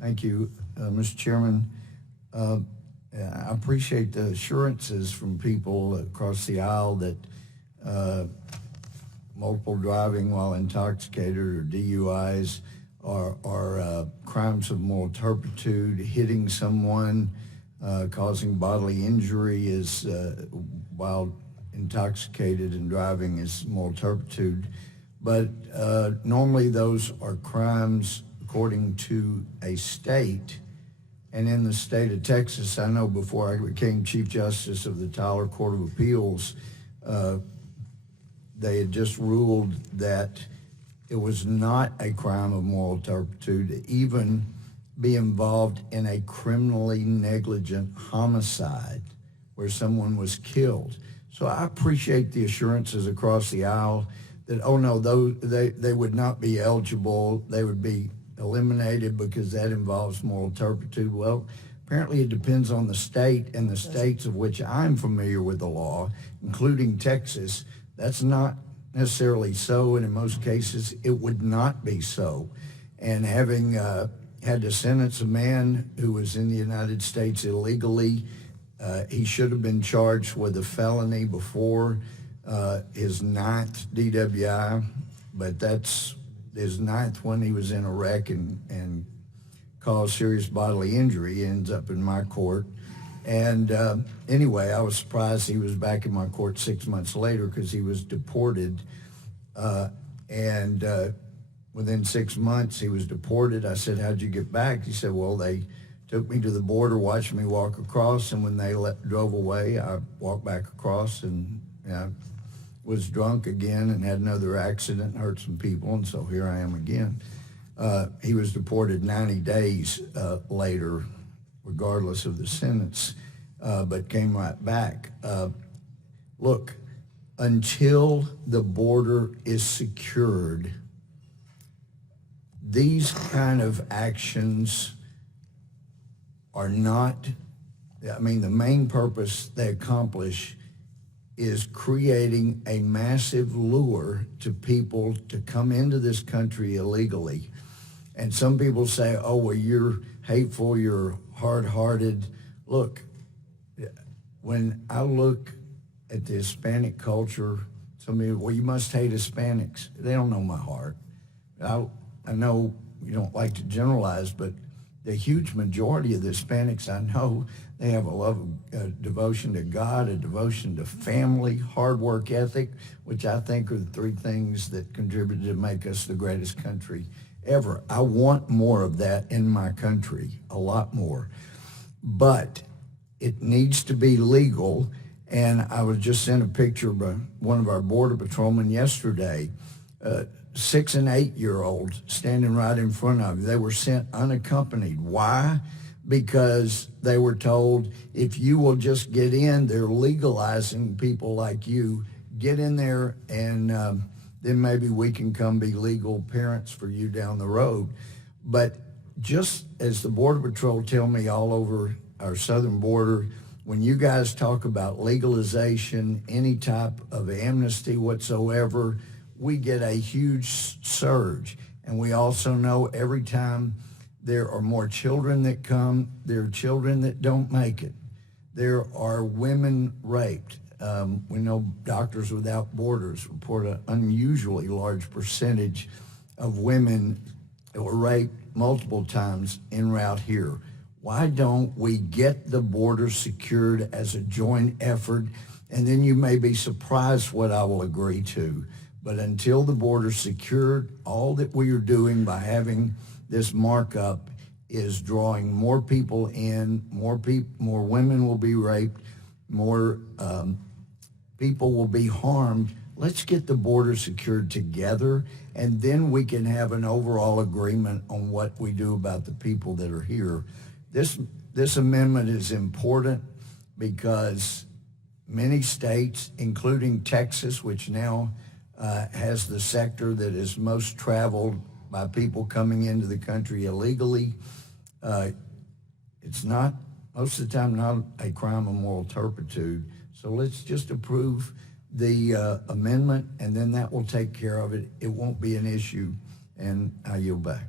Thank you, Mr. Chairman. I appreciate the assurances from people across the aisle that multiple driving while intoxicated or DUIs are crimes of moral turpitude. Hitting someone, causing bodily injury is while intoxicated and driving is moral turpitude. But normally those are crimes according to a state. And in the state of Texas, I know before I became Chief Justice of the Tyler Court of Appeals, they had just ruled that it was not a crime of moral turpitude to even be involved in a criminally negligent homicide where someone was killed. So I appreciate the assurances across the aisle that, oh no, they would not be eligible, they would be eliminated because that involves moral turpitude. Well, apparently it depends on the state, and the states of which I'm familiar with the law, including Texas, that's not necessarily so, and in most cases it would not be so. And having had to sentence a man who was in the United States illegally, he should have been charged with a felony before his 9th DWI, but that's his 9th one. He was in a wreck and caused serious bodily injury. He ends up in my court. And anyway, I was surprised he was back in my court 6 months later because he was deported. Within 6 months, he was deported. I said, how'd you get back? He said, well, they took me to the border, watched me walk across, and when they drove away, I walked back across and was drunk again and had another accident and hurt some people, and so here I am again. He was deported 90 days later, regardless of the sentence, but came right back. Look, until the border is secured, these kind of actions are not, I mean, the main purpose they accomplish is creating a massive lure to people to come into this country illegally. And some people say, oh, well, you're hateful, you're hard-hearted. Look, when I look at the Hispanic culture, some people, well, you must hate Hispanics. They don't know my heart. I know you don't like to generalize, but the huge majority of the Hispanics I know, they have a love of devotion to God, a devotion to family, hard work ethic, which I think are the three things that contributed to make us the greatest country ever. I want more of that in my country, a lot more. But it needs to be legal. And I was just sent a picture by one of our border patrolmen yesterday, 6 and 8 year olds standing right in front of you. They were sent unaccompanied. Why? Because they were told, if you will just get in, they're legalizing people like you. Get in there and then maybe we can come be legal parents for you down the road. But just as the Border Patrol tell me all over our southern border, when you guys talk about legalization, any type of amnesty whatsoever, we get a huge surge. And we also know every time there are more children that come, there are children that don't make it. There are women raped. We know Doctors Without Borders report an unusually large percentage of women that were raped multiple times en route here. Why don't we get the border secured as a joint effort? And then you may be surprised what I will agree to. But until the border's secured, all that we are doing by having this markup is drawing more people in, more women will be raped, more people will be harmed. Let's get the border secured together, and then we can have an overall agreement on what we do about the people that are here. This amendment is important because many states, including Texas, which now has the sector that is most traveled by people coming into the country illegally, it's not, most of the time, not a crime of moral turpitude. So let's just approve the amendment, and then that will take care of it. It won't be an issue, and I yield back.